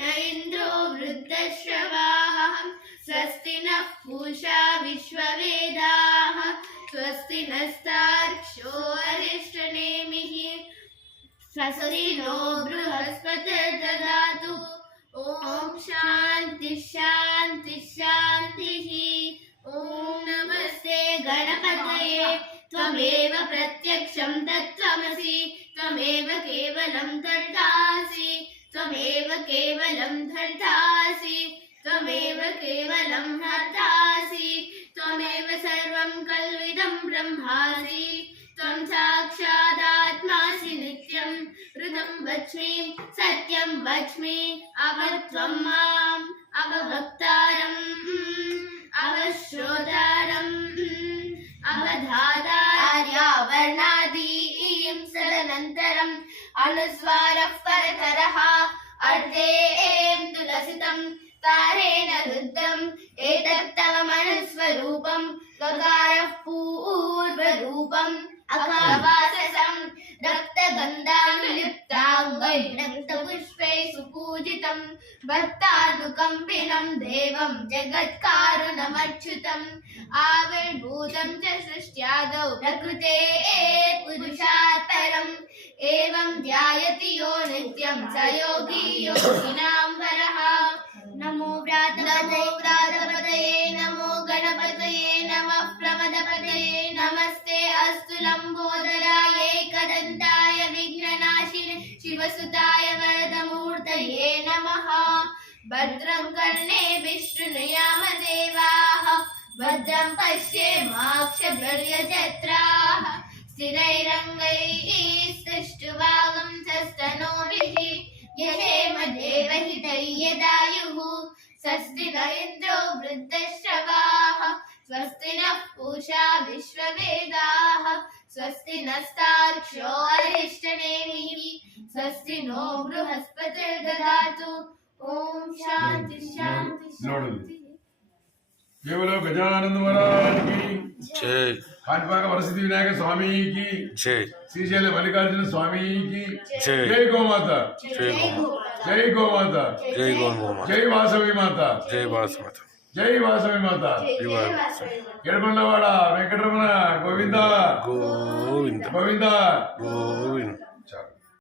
न इन्द्रो वृद्धश्रवाः स्वस्ति नः पूषा विश्ववेदाः स्वस्ति नस्तार्क्ष्यो अरिष्टनेमिः स्वस्ति नो बृहस्पतिर्ददातु ॐ शान्ति शान्ति शान्तिः ॐ नमस्ते गणपतये त्वमेव प्रत्यक्षं तत्त्वमसि त्वमेव केवलं धर्तासि त्वमेव केवलं धर्तासि त्वमेव केवलं हर्तासि त्वमेव सर्वं कल्विदं ब्रह्मासि त्वं साक्षादात्मासि नित्यं ऋतं वच्मि सत्यं वच्मि अवत्वं माम् अवभक्तारम् अवश्रोतारम् अवधातार्यावर्णादीं सदनन्तरम् अनुस्वारः परतरः अर्धेऽं तुलसितं तारेण रुद्धम् एतत्तव मनुस्वरूपं गकारः पूर्वरूपम् अकावाससं रक्तगन्धानुलिप्ताङ्गैर्नक्तपुष्पैः सुपूजितं भक्तानुकम्पिनं देवं जगत्कारुणमच्युतम् आविर्भूतं च सृष्ट्यादौ प्रकृतेः पुरुषात् परम् एवं ध्यायति यो नित्यं स योगी योगिनां वरः नमो व्रातपतये नमो गणपतये नमः प्रमदपतये नमस्ते अस्तु लम्बोदराय एकदन्ताय विघ्ननाशिने शिवसुताय वरदमूर्तये नमः भद्रं कर्णेभिः शृणुयाम देवाः भद्रं पश्येमाक्षभिर्यजत्राः स्थिरैरङ्गैस्तुष्टुवागं सस्तनूभिः यशेम देवहितं यदायुः स्वस्ति न इन्द्रो वृद्धश्रवाः स्वस्ति नः पूषा विश्ववेदाः स्वस्ति नस्तार्क्ष्यो अरिष्टनेमिः स्वस्ति नो बृहस्पतिर्ददातु ॐ शान्ति शान्ति शान्ति। केवलो गजानंद महाराज की जय। काटपाक वरसिद्धि विनायक स्वामी की जय। श्रीशैल मल्लिकार्जुन स्वामी की जय। जय गौ माता जय गौ जय गौ माता जय गौ माता जय वासवी माता जय वासमाता जय वासवी माता एडमंडवाड़ वेंकटरमण गोविंद गोविंद गोविंद गोविंद।